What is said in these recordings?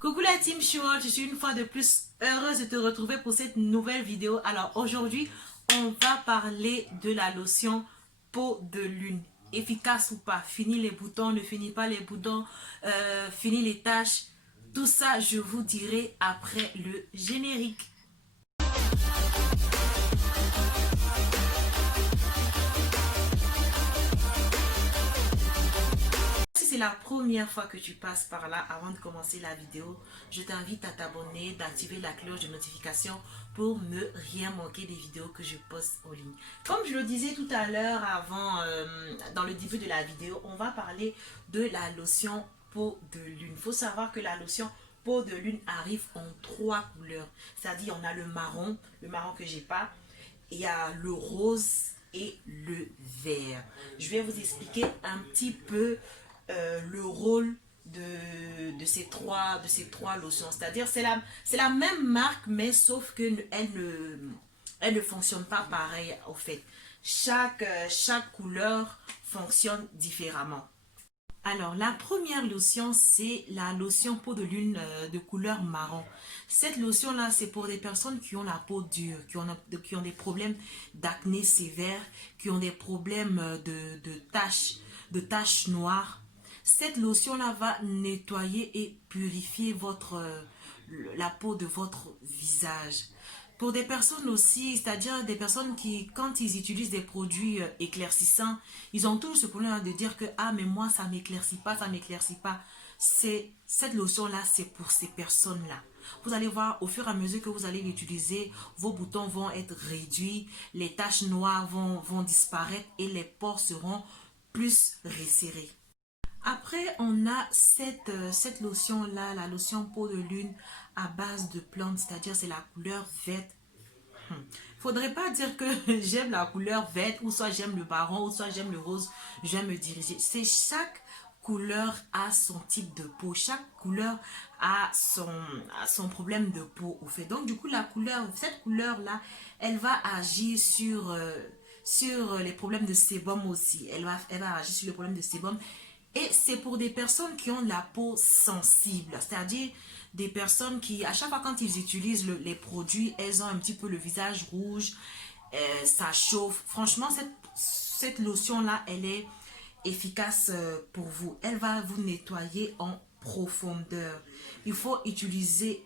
Coucou la team Chouol, je suis une fois de plus heureuse de te retrouver pour cette nouvelle vidéo. Alors aujourd'hui, on va parler de la lotion peau de lune. Efficace ou pas, fini les boutons, ne finit pas les boutons, fini les taches. Tout ça, je vous dirai après le générique. Si c'est la première fois que tu passes par là, avant de commencer la vidéo, je t'invite à t'abonner, d'activer la cloche de notification pour ne rien manquer des vidéos que je poste en ligne. Comme je le disais tout à l'heure avant, dans le début de la vidéo, on va parler de la lotion peau de lune. Il faut savoir que la lotion peau de lune arrive en 3 couleurs. C'est-à-dire, on a le marron que j'ai pas, il y a le rose et le vert. Je vais vous expliquer un petit peu le rôle de ces trois lotions. C'est-à-dire, c'est la même marque, mais sauf que elle ne fonctionne pas pareil au fait. Chaque couleur fonctionne différemment. Alors, la première lotion, c'est la lotion peau de lune de couleur marron. Cette lotion-là, c'est pour des personnes qui ont la peau dure, qui ont des problèmes d'acné sévère, qui ont des problèmes de taches noires. Cette lotion-là va nettoyer et purifier la peau de votre visage. Pour des personnes aussi, c'est-à-dire des personnes qui, quand ils utilisent des produits éclaircissants, ils ont toujours ce problème de dire que « Ah, mais moi, ça ne m'éclaircit pas, ça ne m'éclaircit pas. » Cette lotion-là, c'est pour ces personnes-là. Vous allez voir, au fur et à mesure que vous allez l'utiliser, vos boutons vont être réduits, les taches noires vont disparaître et les pores seront plus resserrés. Après, on a cette lotion-là, la lotion peau de lune à base de plantes, c'est-à-dire c'est la couleur verte. Faudrait pas dire que j'aime la couleur verte, ou soit j'aime le marron, ou soit j'aime le rose, je vais me diriger. C'est chaque couleur a son type de peau, chaque couleur a son problème de peau au fait. Donc du coup, cette couleur-là, elle va agir sur les problèmes de sébum aussi. Elle va agir sur le problème de sébum. Et c'est pour des personnes qui ont la peau sensible, c'est-à-dire des personnes qui, à chaque fois quand ils utilisent les produits, elles ont un petit peu le visage rouge, ça chauffe. Franchement, cette lotion-là, elle est efficace pour vous. Elle va vous nettoyer en profondeur. Il faut utiliser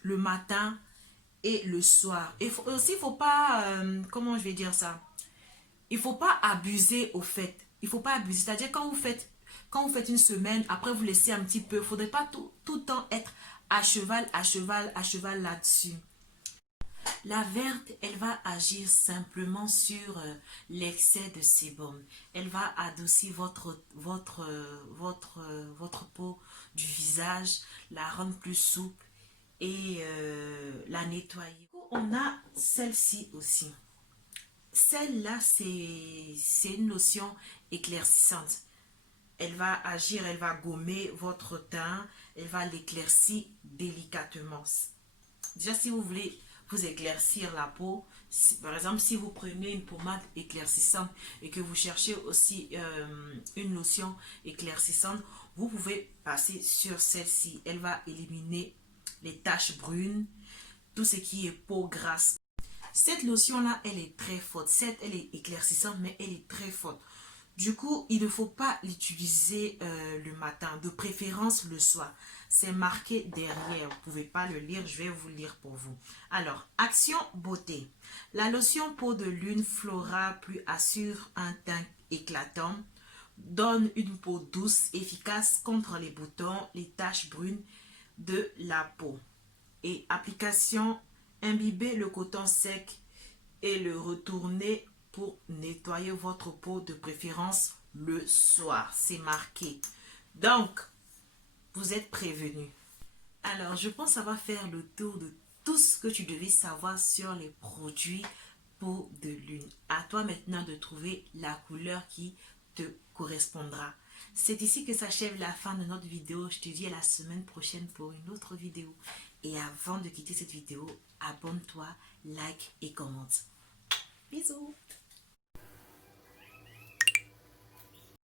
le matin et le soir. Et aussi, il ne faut pas, comment je vais dire ça? Il ne faut pas abuser au fait. Il ne faut pas abuser. C'est-à-dire quand vous faites une semaine, après vous laissez un petit peu. Il ne faudrait pas tout le temps être à cheval là-dessus. La verte, elle va agir simplement sur l'excès de sébum. Elle va adoucir votre peau du visage, la rendre plus souple et la nettoyer. On a celle-ci aussi. Celle-là, c'est une lotion éclaircissante. Elle va agir, elle va gommer votre teint, elle va l'éclaircir délicatement. Déjà, si vous voulez vous éclaircir la peau, par exemple, si vous prenez une pommade éclaircissante et que vous cherchez aussi une lotion éclaircissante, vous pouvez passer sur celle-ci. Elle va éliminer les taches brunes, tout ce qui est peau grasse. Cette lotion-là, elle est très forte. Certes, elle est éclaircissante, mais elle est très forte. Du coup, il ne faut pas l'utiliser le matin, de préférence le soir. C'est marqué derrière, vous ne pouvez pas le lire, je vais vous le lire pour vous. Alors, action beauté. La lotion peau de lune Flora Plus assure un teint éclatant, donne une peau douce, efficace contre les boutons, les taches brunes de la peau. Et application, imbibez le coton sec et le retourner pour nettoyer votre peau, de préférence le soir. C'est marqué. Donc, vous êtes prévenus. Alors, je pense que ça va faire le tour de tout ce que tu devais savoir sur les produits peau de lune. À toi maintenant de trouver la couleur qui te correspondra. C'est ici que s'achève la fin de notre vidéo. Je te dis à la semaine prochaine pour une autre vidéo. Et avant de quitter cette vidéo, abonne-toi, like et commente. Bisous!